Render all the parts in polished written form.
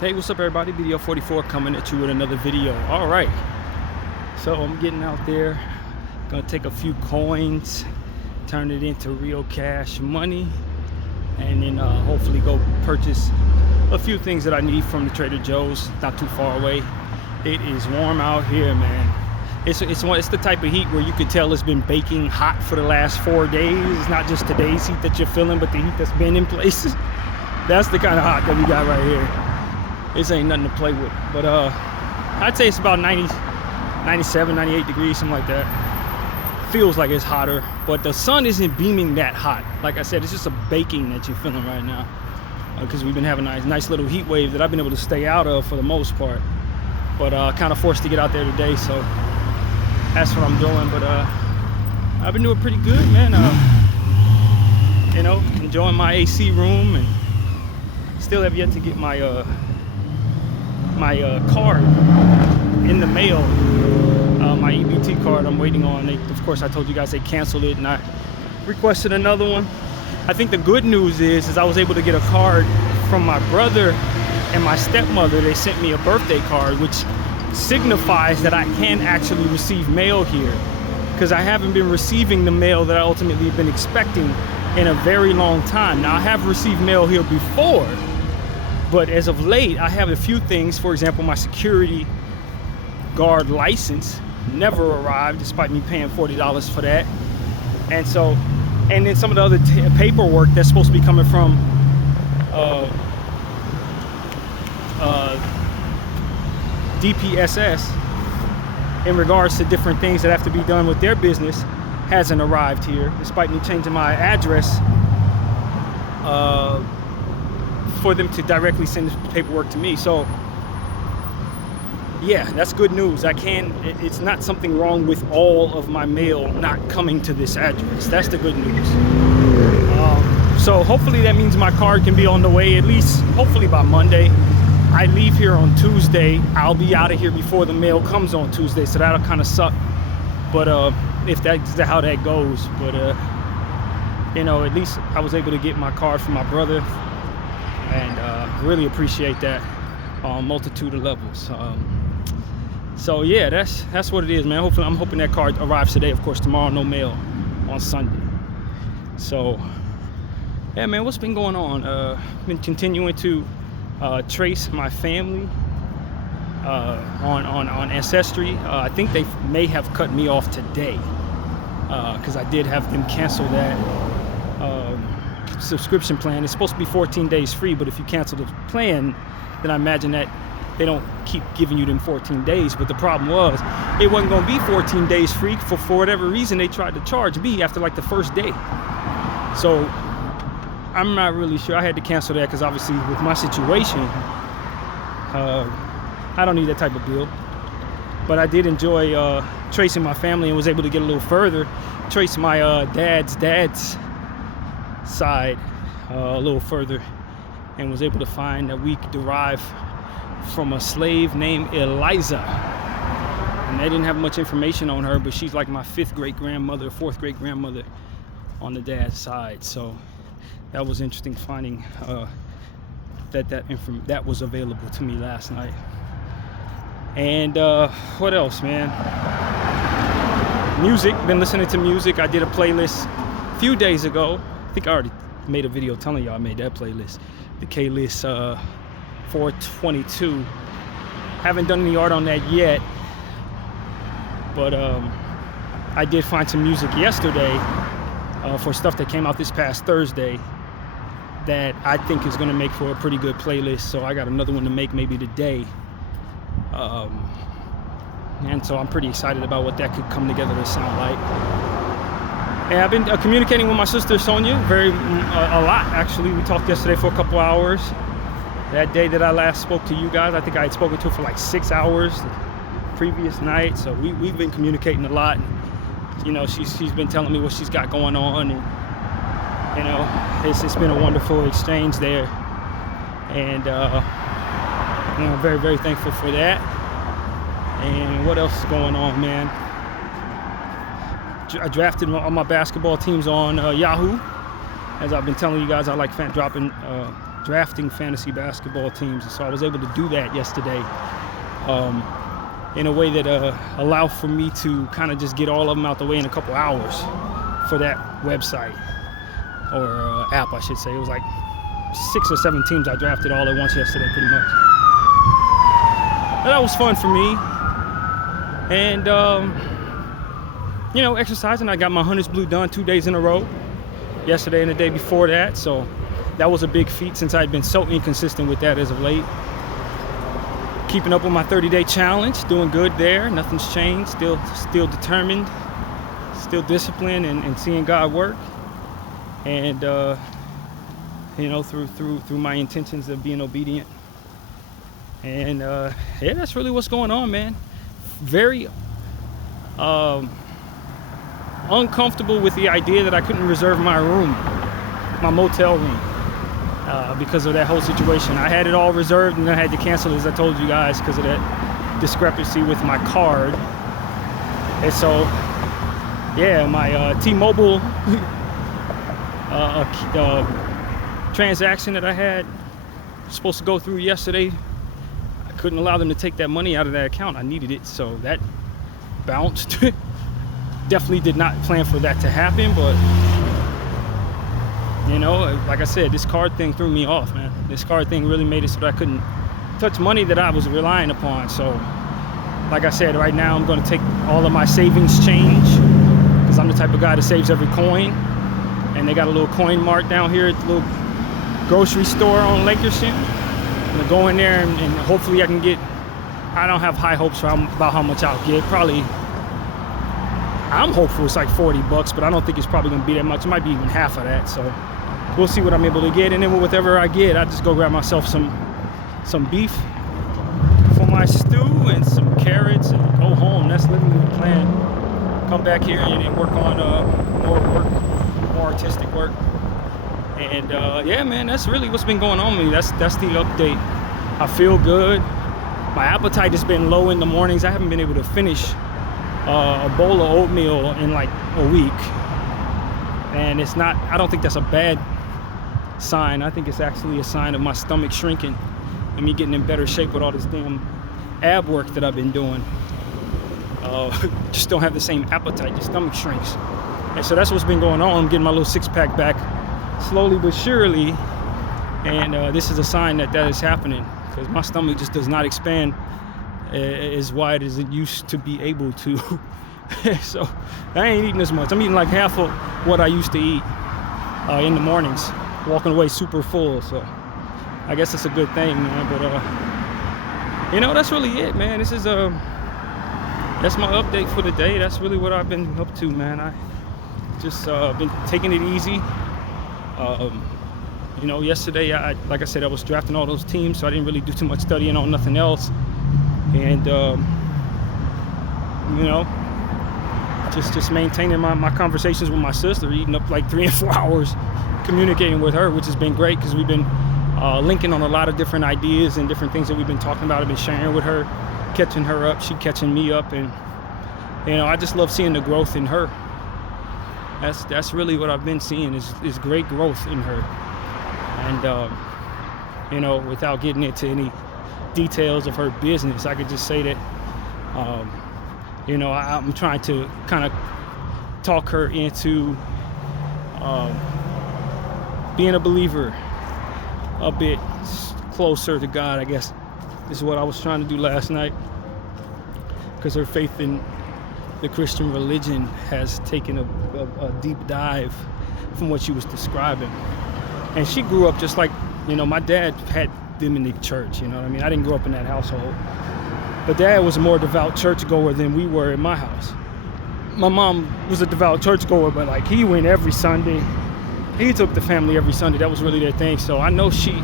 Hey, what's up everybody? Bdf 44 coming at you with another video. All right, so I'm getting out there, gonna take a few coins, turn it into real cash money, and then hopefully go purchase a few things that I need from the Trader Joe's, not too far away. It is warm out here, man. It's the type of heat where you could tell it's been baking hot for the last 4 days. It's not just today's heat that you're feeling, but the heat that's been in places. That's the kind of hot that we got right here. This ain't nothing to play with. But I'd say it's about 90, 97, 98 degrees, something like that. Feels like it's hotter, but the sun isn't beaming that hot. Like I said, it's just a baking that you're feeling right now, because we've been having a nice little heat wave that I've been able to stay out of for the most part. But kind of forced to get out there today, so that's what I'm doing. But I've been doing pretty good, man. You know, enjoying my AC room, and still have yet to get my card in the mail. My EBT card I'm waiting on. Of course, I told you guys they canceled it, and I requested another one. I think the good news is I was able to get a card from my brother and my stepmother. They sent me a birthday card, which signifies that I can actually receive mail here, because I haven't been receiving the mail that I ultimately have been expecting in a very long time. Now, I have received mail here before, but as of late, I have a few things. For example, my security guard license never arrived, despite me paying $40 for that. And then some of the other paperwork that's supposed to be coming from DPSS in regards to different things that have to be done with their business hasn't arrived here, despite me changing my address for them to directly send the paperwork to me. So yeah, that's good news. It's not something wrong with all of my mail not coming to this address. That's the good news. So hopefully that means my card can be on the way, at least hopefully by Monday. I leave here on Tuesday. I'll be out of here before the mail comes on Tuesday, so that'll kind of suck. But if that's how that goes. But you know, at least I was able to get my card from my brother, and really appreciate that on a multitude of levels. So yeah, that's what it is, man. I'm hoping that card arrives today. Of course, tomorrow no mail on Sunday. So yeah, man, what's been going on? Been continuing to trace my family on Ancestry. I think they may have cut me off today, because I did have them cancel that subscription plan. It's supposed to be 14 days free, but if you cancel the plan, then I imagine that they don't keep giving you them 14 days. But the problem was, it wasn't going to be 14 days free. For whatever reason, they tried to charge me after like the first day. So I'm not really sure. I had to cancel that because obviously with my situation, I don't need that type of bill. But I did enjoy tracing my family, and was able to get a little further, trace my dad's side a little further, and was able to find that we derived from a slave named Eliza. And they didn't have much information on her, but she's like my 5th great-grandmother, 4th great-grandmother on the dad's side. So that was interesting finding that was available to me last night. And what else, man? Music. Been listening to music. I did a playlist a few days ago. I think I already made a video telling y'all I made that playlist. The K-List 422. Haven't done any art on that yet, but I did find some music yesterday for stuff that came out this past Thursday that I think is going to make for a pretty good playlist. So I got another one to make maybe today, and so I'm pretty excited about what that could come together to sound like. And I've been communicating with my sister Sonia a lot, actually. We talked yesterday for a couple hours. That day that I last spoke to you guys, I think I had spoken to her for like 6 hours the previous night. So we've been communicating a lot. You know, she's been telling me what she's got going on, and you know, it's been a wonderful exchange there, and you know, very, very thankful for that. And what else is going on, man? I drafted all my basketball teams on Yahoo. As I've been telling you guys, I like dropping drafting fantasy basketball teams. And so I was able to do that yesterday in a way that allowed for me to kind of just get all of them out the way in a couple hours for that website, or app, I should say. It was like 6 or 7 teams I drafted all at once yesterday, pretty much. But that was fun for me. And, you know, exercising. I got my Hunters Blue done 2 days in a row, yesterday and the day before that. So that was a big feat since I'd been so inconsistent with that as of late. Keeping up with my 30-day challenge, doing good there. Nothing's changed. Still determined, still disciplined, and seeing God work. And you know, through my intentions of being obedient. And yeah, that's really what's going on, man. Very uncomfortable with the idea that I couldn't reserve my room, my motel room, because of that whole situation. I had it all reserved and I had to cancel, as I told you guys, because of that discrepancy with my card. And so, yeah, my T-Mobile transaction that I had supposed to go through yesterday, I couldn't allow them to take that money out of that account. I needed it, so that bounced. Definitely did not plan for that to happen, but you know, like I said, this card thing threw me off, man. This card thing really made it so that I couldn't touch money that I was relying upon. So like I said, right now I'm going to take all of my savings change, because I'm the type of guy that saves every coin. And they got a little coin mart down here at the little grocery store on Lakerson. I'm gonna go in there and hopefully I can get, I don't have high hopes about how much I'll get. Probably, I'm hopeful it's like $40, but I don't think it's probably gonna be that much. It might be even half of that. So we'll see what I'm able to get. And then with whatever I get, I just go grab myself some beef for my stew and some carrots and go home. That's literally the plan. Come back here and work on more artistic work. And yeah, man, that's really what's been going on with me. That's the update. I feel good. My appetite has been low in the mornings. I haven't been able to finish a bowl of oatmeal in like a week, and it's not, I don't think that's a bad sign. I think it's actually a sign of my stomach shrinking and me getting in better shape with all this damn ab work that I've been doing. Just don't have the same appetite. Your stomach shrinks. And so that's what's been going on. I'm getting my little 6-pack back slowly but surely. And this is a sign that is happening, because my stomach just does not expand as wide as it used to be able to. So I ain't eating as much. I'm eating like half of what I used to eat in the mornings, walking away super full. So I guess it's a good thing, man. But you know, that's really it, man. This is that's my update for the day. That's really what I've been up to, man. I just been taking it easy. You know, yesterday, like I said, I was drafting all those teams, so I didn't really do too much studying on nothing else. And you know, just maintaining my conversations with my sister, eating up like 3 and 4 hours communicating with her, which has been great, because we've been linking on a lot of different ideas and different things that we've been talking about. I've been sharing with her, catching her up, she catching me up, and you know, I just love seeing the growth in her. That's really what I've been seeing, is great growth in her. And you know, without getting into any details of her business, I could just say that you know, I'm trying to kind of talk her into being a believer a bit closer to God, I guess is what I was trying to do last night, because her faith in the Christian religion has taken a deep dive from what she was describing. And she grew up just like, you know, my dad had them in the church, you know what I mean? I didn't grow up in that household. But Dad was a more devout churchgoer than we were in my house. My mom was a devout churchgoer, but like he went every Sunday. He took the family every Sunday. That was really their thing. So I know she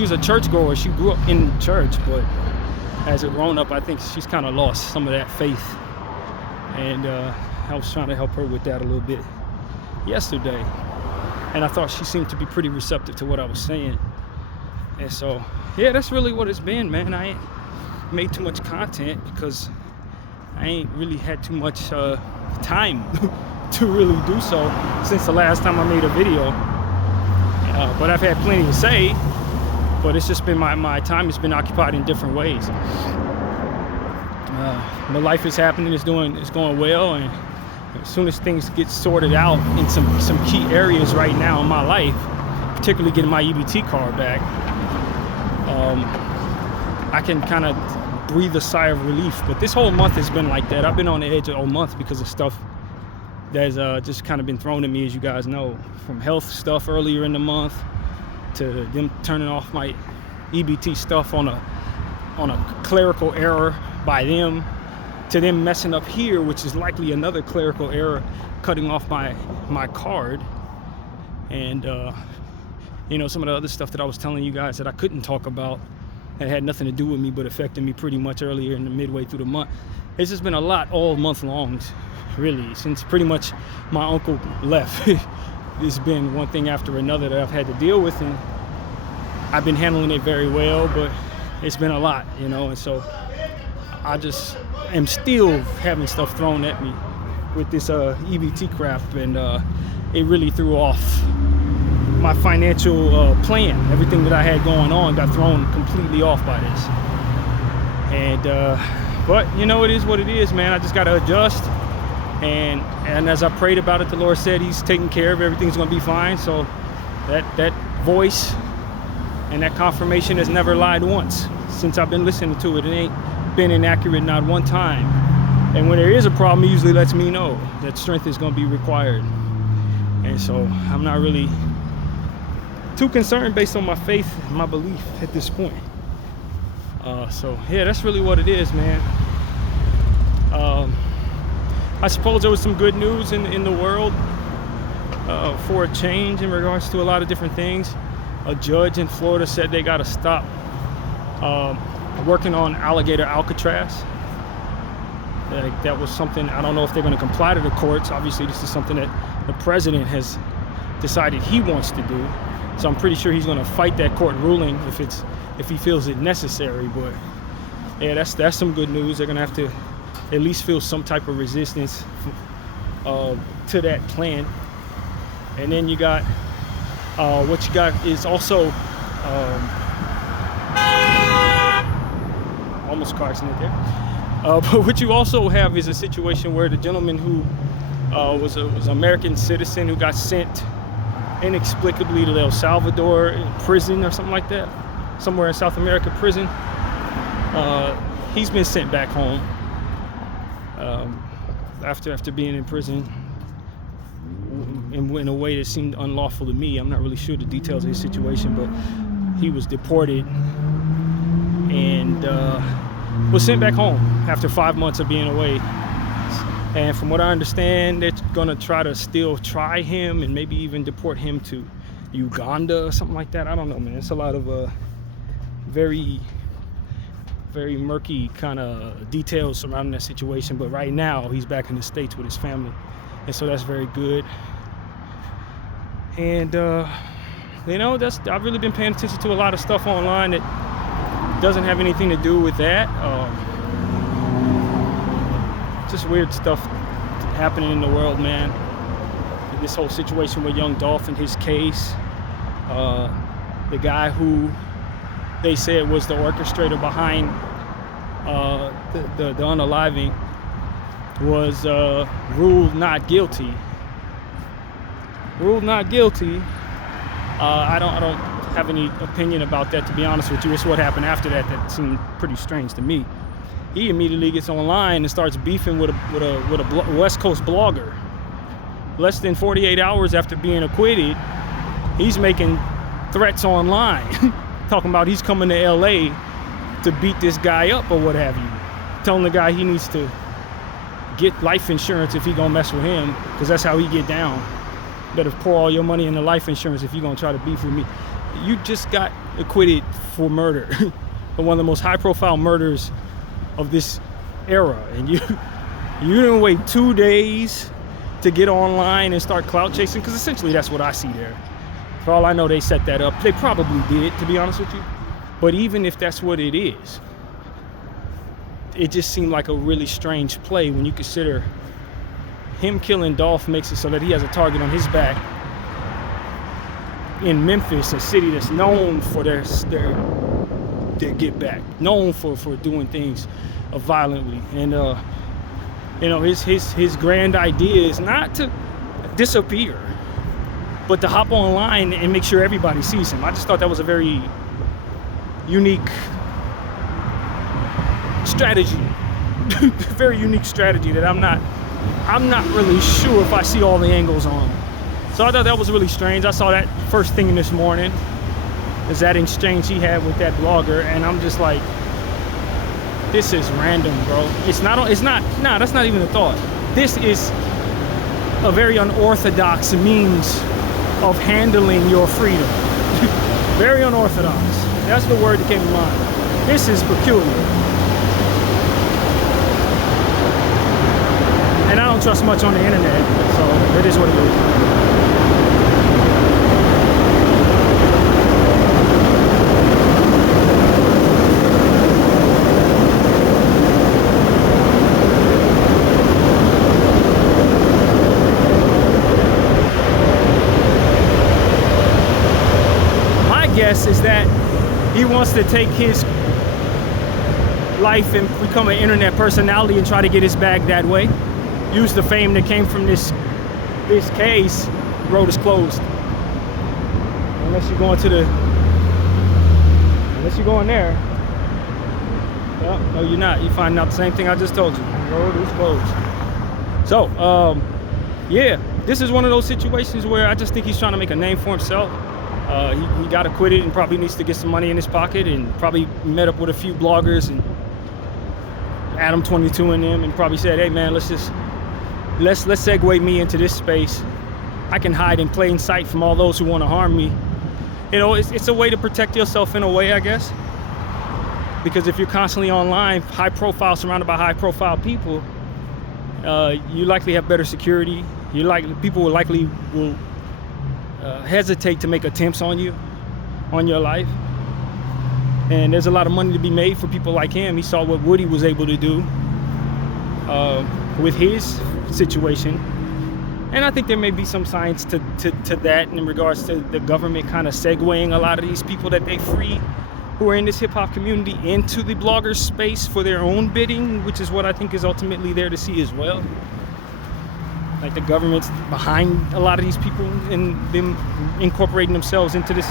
was a churchgoer. She grew up in church, but as a grown-up, I think she's kind of lost some of that faith. And I was trying to help her with that a little bit yesterday. And I thought she seemed to be pretty receptive to what I was saying. And so, yeah, that's really what it's been, man. I ain't made too much content because I ain't really had too much time to really do so since the last time I made a video. But I've had plenty to say. But it's just been my time has been occupied in different ways. But life is happening, it's going well, and as soon as things get sorted out in some key areas right now in my life, particularly getting my EBT card back, I can kind of breathe a sigh of relief. But this whole month has been like that. I've been on the edge all month because of stuff that's just kind of been thrown at me, as you guys know, from health stuff earlier in the month to them turning off my EBT stuff on a clerical error by them, to them messing up here, which is likely another clerical error, cutting off my card, and some of the other stuff that I was telling you guys that I couldn't talk about, that had nothing to do with me but affected me pretty much earlier in the midway through the month. It's just been a lot all month long, really, since pretty much my uncle left. It's been one thing after another that I've had to deal with, and I've been handling it very well, but it's been a lot, and so I just am still having stuff thrown at me with this EBT crap, and it really threw off my financial plan. Everything that I had going on got thrown completely off by this. And but it is what it is, man. I just got to adjust. And as I prayed about it, the Lord said He's taking care of everything's going to be fine. So that voice and that confirmation has never lied once since I've been listening to it. It ain't been inaccurate not one time. And when there is a problem, He usually lets me know that strength is going to be required. And so I'm not really too concerned based on my faith and my belief at this point. So yeah, that's really what it is, man. I suppose there was some good news in the world for a change in regards to a lot of different things. A judge in Florida said they got to stop working on alligator Alcatraz. That was something, I don't know if they're going to comply to the courts. Obviously, this is something that the president has decided he wants to do. So I'm pretty sure he's going to fight that court ruling if he feels it necessary. But yeah, that's some good news. They're going to have to at least feel some type of resistance to that plan. And then you got what you got is also almost car accident there. But what you also have is a situation where the gentleman who was an American citizen who got sent inexplicably to El Salvador prison or something like that, somewhere in South America prison. He's been sent back home after being in prison in a way that seemed unlawful to me. I'm not really sure the details of his situation, but he was deported and was sent back home after 5 months of being away. And from what I understand, they're gonna try him and maybe even deport him to Uganda or something like that. I don't know, man. It's a lot of very, very murky kind of details surrounding that situation. But right now, he's back in the States with his family, and so that's very good. And I've really been paying attention to a lot of stuff online that doesn't have anything to do with that. Just weird stuff happening in the world, man. This whole situation with young Dolph and his case. The guy who they said was the orchestrator behind the unaliving was ruled not guilty. Ruled not guilty. I don't have any opinion about that, to be honest with you. It's what happened after that seemed pretty strange to me. He immediately gets online and starts beefing with a West Coast blogger. Less than 48 hours after being acquitted, he's making threats online, talking about he's coming to LA to beat this guy up or what have you. Telling the guy he needs to get life insurance if he gonna mess with him, because that's how he get down. Better pour all your money into life insurance if you're gonna try to beef with me. You just got acquitted for murder, for one of the most high-profile murders of this era, and you didn't wait 2 days to get online and start clout chasing, because essentially that's what I see there. For all I know, they set that up. They probably did, to be honest with you. But even if that's what it is, it just seemed like a really strange play when you consider him killing Dolph makes it so that he has a target on his back in Memphis, a city that's known for their get back, known for doing things violently. And you know, his grand idea is not to disappear, but to hop online and make sure everybody sees him. I just thought that was a very unique strategy. Very unique strategy that I'm not really sure if I see all the angles on. So I thought that was really strange. I saw that first thing this morning, is that exchange he had with that blogger, and I'm just like, this is random, bro. That's not even a thought. This is a very unorthodox means of handling your freedom. Very unorthodox. That's the word that came to mind. This is peculiar. And I don't trust much on the internet, so it is what it is. Is that he wants to take his life and become an internet personality and try to get his bag that way. Use the fame that came from this case. The road is closed. Unless you're going there. Well, no, you're not. You're finding out the same thing I just told you. The road is closed. So, yeah, this is one of those situations where I just think he's trying to make a name for himself. He got acquitted and probably needs to get some money in his pocket, and probably met up with a few bloggers and Adam 22 in them, and probably said, hey man, let's segue me into this space. I can hide in plain sight from all those who want to harm me. You know, it's a way to protect yourself in a way, I guess. Because if you're constantly online, high profile, surrounded by high profile people, you likely have better security. People will likely hesitate to make attempts on you, on your life. And there's a lot of money to be made for people like him. He saw what Woody was able to do with his situation. And I think there may be some science to that in regards to the government kind of segueing a lot of these people that they free who are in this hip hop community into the blogger space for their own bidding, which is what I think is ultimately there to see as well. Like the government's behind a lot of these people and them incorporating themselves into this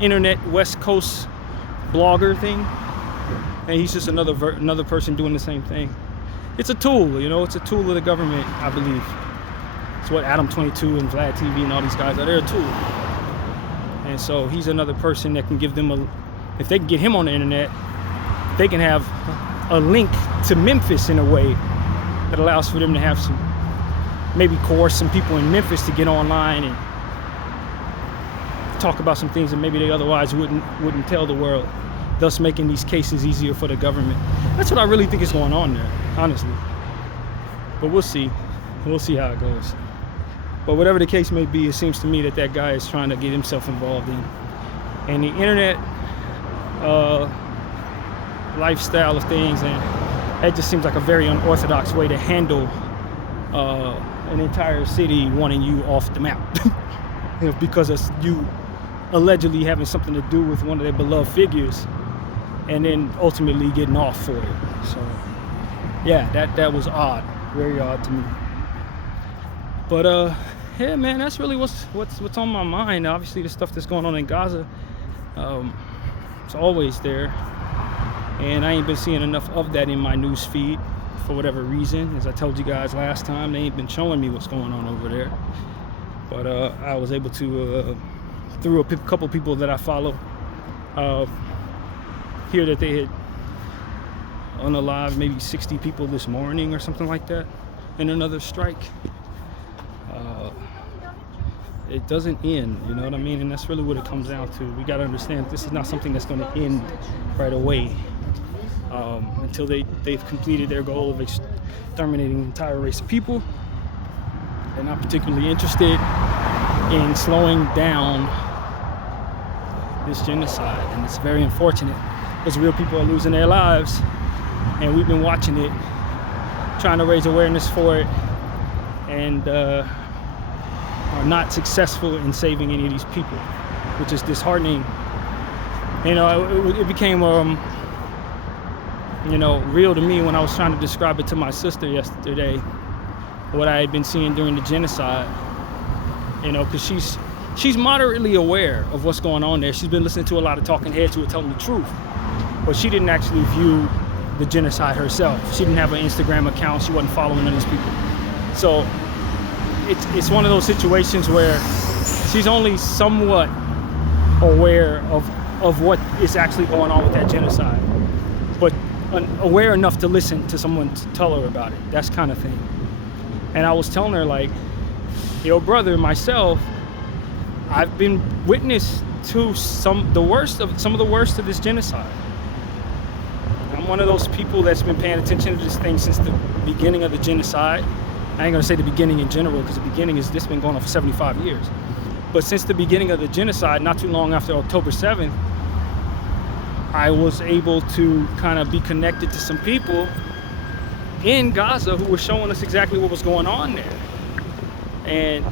internet West Coast blogger thing. And he's just another person doing the same thing. It's a tool, you know, it's a tool of the government, I believe. It's what Adam 22 and Vlad TV and all these guys are. They're a tool. And so he's another person that can give them if they can get him on the internet, they can have a link to Memphis in a way that allows for them to have maybe coerce some people in Memphis to get online and talk about some things that maybe they otherwise wouldn't tell the world, thus making these cases easier for the government. That's what I really think is going on there, honestly. But we'll see. We'll see how it goes. But whatever the case may be, it seems to me that guy is trying to get himself involved in. And the internet lifestyle of things, and it just seems like a very unorthodox way to handle an entire city wanting you off the map. You know, because of you allegedly having something to do with one of their beloved figures, and then ultimately getting off for it. So yeah, that was odd, very odd to me. But yeah, man, that's really what's on my mind. Obviously, the stuff that's going on in Gaza, it's always there. And I ain't been seeing enough of that in my news feed for whatever reason. As I told you guys last time, they ain't been showing me what's going on over there. But I was able to, through a couple people that I follow, hear that they had unalived maybe 60 people this morning or something like that in another strike. It doesn't end, you know what I mean? And that's really what it comes down to. We got to understand this is not something that's going to end right away. Until they've completed their goal of exterminating an entire race of people. They're not particularly interested in slowing down this genocide, and it's very unfortunate because real people are losing their lives, and we've been watching it, trying to raise awareness for it, and are not successful in saving any of these people, which is disheartening. It became real to me when I was trying to describe it to my sister yesterday, what I had been seeing during the genocide. Because she's moderately aware of what's going on there. She's been listening to a lot of talking heads who are telling the truth, but she didn't actually view the genocide herself. She didn't have an Instagram account. She wasn't following none of these people. So it's one of those situations where she's only somewhat aware of what is actually going on with that genocide, but aware enough to listen to someone to tell her about it. That's kind of thing. And I was telling her, like, yo, brother, myself, I've been witness to some of the worst of this genocide. I'm one of those people that's been paying attention to this thing since the beginning of the genocide. I ain't gonna say the beginning in general, because the beginning is this been going on for 75 years. But since the beginning of the genocide, not too long after October 7th, I was able to kind of be connected to some people in Gaza who were showing us exactly what was going on there. And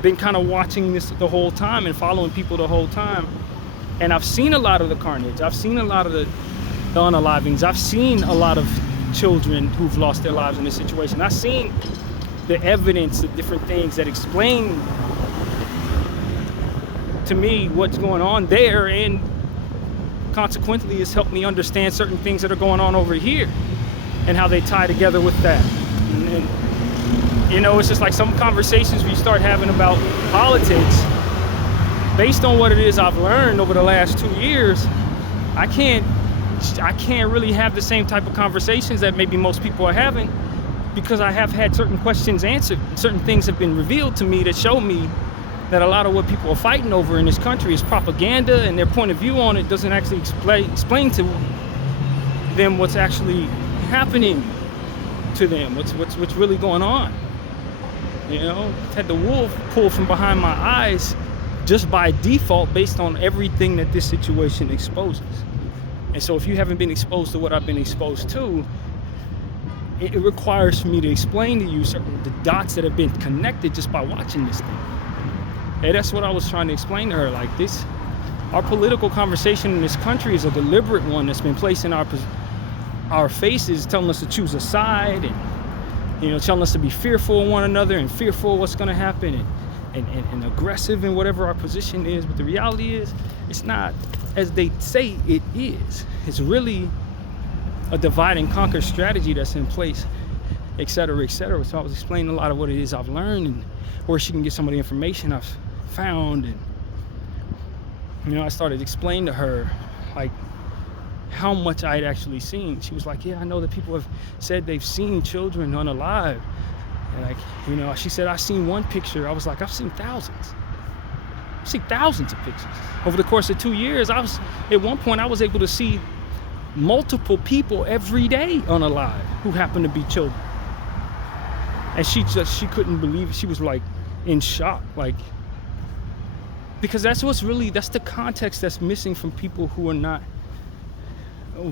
been kind of watching this the whole time and following people the whole time. And I've seen a lot of the carnage. I've seen a lot of the unalivings. I've seen a lot of children who've lost their lives in this situation. I've seen the evidence of different things that explain to me what's going on there, and consequently it's helped me understand certain things that are going on over here and how they tie together with that. And it's just like some conversations we start having about politics, based on what it is I've learned over the last 2 years, I can't really have the same type of conversations that maybe most people are having, because I have had certain questions answered. Certain things have been revealed to me that show me that a lot of what people are fighting over in this country is propaganda, and their point of view on it doesn't actually explain to them what's actually happening to them, what's really going on. Had the wool pulled from behind my eyes just by default, based on everything that this situation exposes. And so if you haven't been exposed to what I've been exposed to, it requires for me to explain to you the dots that have been connected just by watching this thing. And that's what I was trying to explain to her. Like, our political conversation in this country is a deliberate one that's been placed in our faces, telling us to choose a side, and telling us to be fearful of one another and fearful of what's going to happen, and aggressive in whatever our position is. But the reality is, it's not as they say it is. It's really a divide and conquer strategy that's in place, et cetera, et cetera. So I was explaining a lot of what it is I've learned, and where she can get some of the information I've found. And I started explaining to her, like, how much I had actually seen. She was like, yeah, I know that people have said they've seen children unalive. And she said, I've seen one picture. I was like, I've seen thousands. I've seen thousands of pictures. Over the course of 2 years, at one point I was able to see multiple people every day unalive who happened to be children. And she couldn't believe it. She was like in shock, like, because that's the context that's missing from people who are not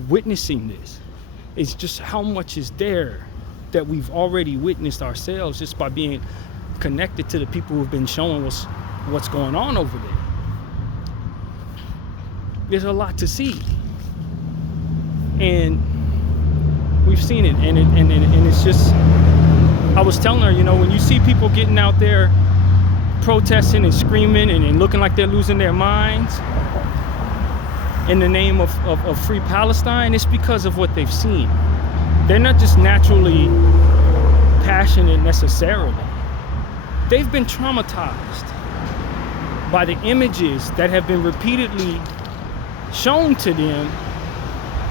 witnessing this. It's just how much is there that we've already witnessed ourselves just by being connected to the people who've been showing us what's going on over there. There's a lot to see, and we've seen it, and it's just, I was telling her, when you see people getting out there protesting and screaming and looking like they're losing their minds in the name of free Palestine, it's because of what they've seen. They're not just naturally passionate necessarily. They've been traumatized by the images that have been repeatedly shown to them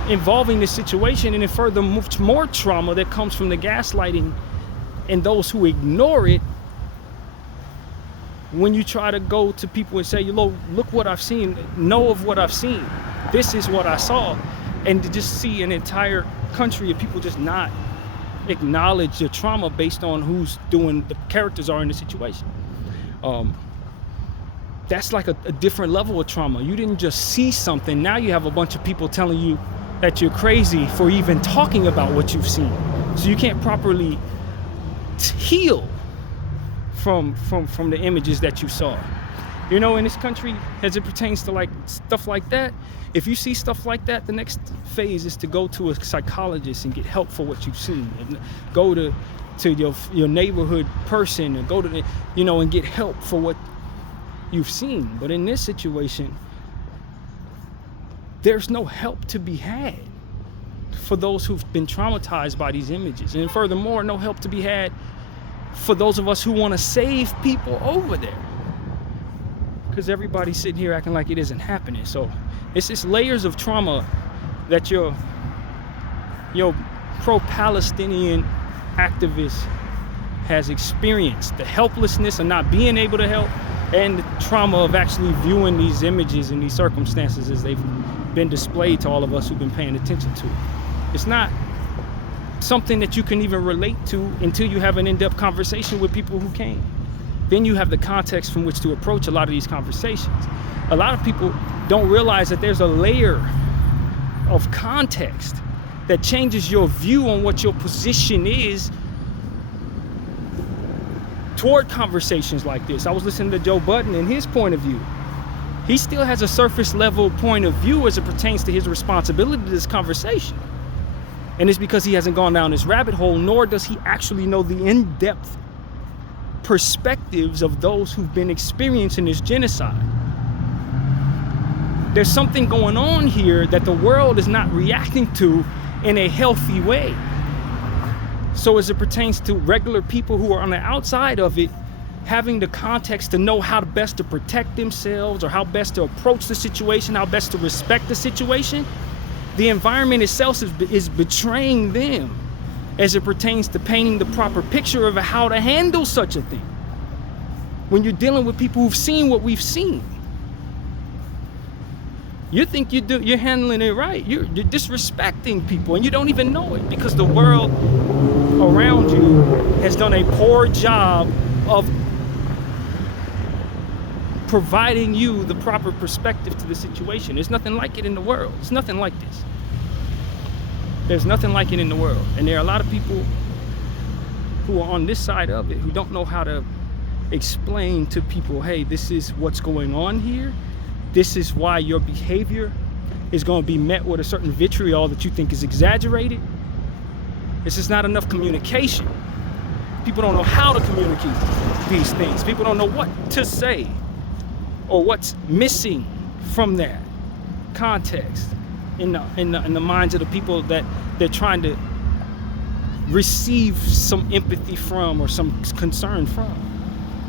involving this situation, and then further much more trauma that comes from the gaslighting and those who ignore it. When you try to go to people and say, look what I've seen, know of what I've seen, this is what I saw, and to just see an entire country of people just not acknowledge the trauma based on who's doing, the characters are in the situation. That's like a different level of trauma. You didn't just see something, now you have a bunch of people telling you that you're crazy for even talking about what you've seen. So you can't properly heal from the images that you saw. You know, in this country, as it pertains to like stuff like that, if you see stuff like that, the next phase is to go to a psychologist and get help for what you've seen, and go to your neighborhood person, and go to the, you know, and get help for what you've seen. But in this situation, there's no help to be had for those who've been traumatized by these images, and furthermore, no help to be had for those of us who want to save people over there, because everybody's sitting here acting like it isn't happening. So it's just layers of trauma that your pro-Palestinian activist has experienced: the helplessness of not being able to help, and the trauma of actually viewing these images and these circumstances as they've been displayed to all of us who've been paying attention to it. It's not something that you can even relate to until you have an in-depth conversation with people who can. Then you have the context from which to approach a lot of these conversations. A lot of people don't realize that there's a layer of context that changes your view on what your position is toward conversations like this. I was listening to Joe Budden and his point of view. He still has a surface level point of view as it pertains to his responsibility to this conversation. And it's because he hasn't gone down this rabbit hole, nor does he actually know the in-depth perspectives of those who've been experiencing this genocide. There's something going on here that the world is not reacting to in a healthy way. So as it pertains to regular people who are on the outside of it, having the context to know how best to protect themselves, or how best to approach the situation, how best to respect the situation, the environment itself is betraying them as it pertains to painting the proper picture of how to handle such a thing. When you're dealing with people who've seen what we've seen, you think you're handling it right. You're disrespecting people, and you don't even know it, because the world around you has done a poor job of providing you the proper perspective to the situation. There's nothing like it in the world. It's nothing like this. There's nothing like it in the world. And there are a lot of people who are on this side of it who don't know how to explain to people, hey, this is what's going on here. This is why your behavior is going to be met with a certain vitriol that you think is exaggerated. It's just not enough communication. People don't know how to communicate these things. People don't know what to say, or what's missing from that context in the minds of the people that they're trying to receive some empathy from, or some concern from,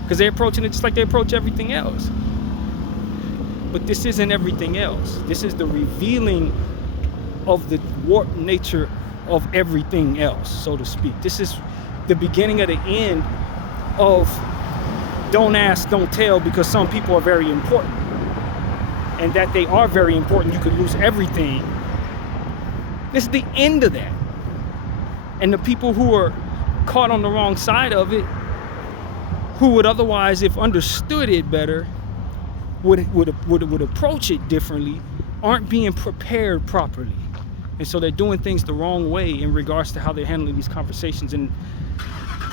because they're approaching it just like they approach everything else. But this isn't everything else. This is the revealing of the warped nature of everything else, so to speak. This is the beginning of the end of don't ask, don't tell, because some people are very important. And that they are very important, you could lose everything. This is the end of that. And the people who are caught on the wrong side of it, who would otherwise, if understood it better, would approach it differently, aren't being prepared properly. And so they're doing things the wrong way in regards to how they're handling these conversations. And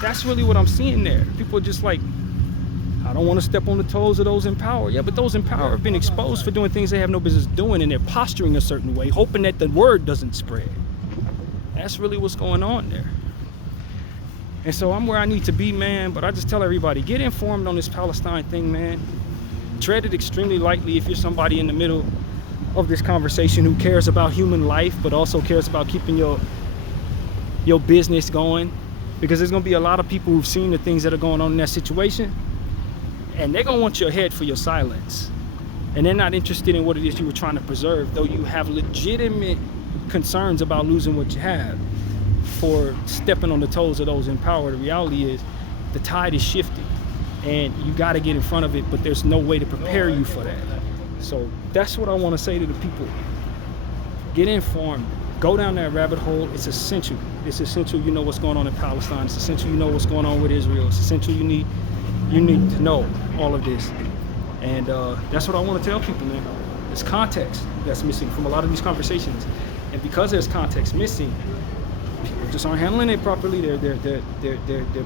that's really what I'm seeing there. People are just like, I don't want to step on the toes of those in power. Yeah, but those in power have been exposed for doing things they have no business doing, and they're posturing a certain way, hoping that the word doesn't spread. That's really what's going on there. And so I'm where I need to be, man. But I just tell everybody, get informed on this Palestine thing, man. Tread it extremely lightly if you're somebody in the middle of this conversation who cares about human life, but also cares about keeping your business going. Because there's going to be a lot of people who've seen the things that are going on in that situation, and they're going to want your head for your silence. And they're not interested in what it is you were trying to preserve, though you have legitimate concerns about losing what you have for stepping on the toes of those in power. The reality is the tide is shifting, and you got to get in front of it, but there's no way to prepare you for that. So that's what I want to say to the people. Get informed. Go down that rabbit hole. It's essential. It's essential you know what's going on in Palestine. It's essential you know what's going on with Israel. It's essential you need to know all of this. And that's what I want to tell people, man. There's context that's missing from a lot of these conversations. And because there's context missing, People just aren't handling it properly. They're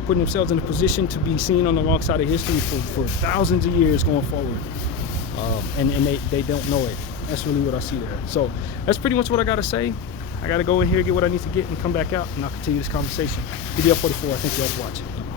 putting themselves in a position to be seen on the wrong side of history for thousands of years going forward, and they don't know it. That's really what I see there. So that's pretty much what I gotta say. I gotta go in here, get what I need to get, and come back out, and I'll continue this conversation. Bdf 44. Thank you all for watching.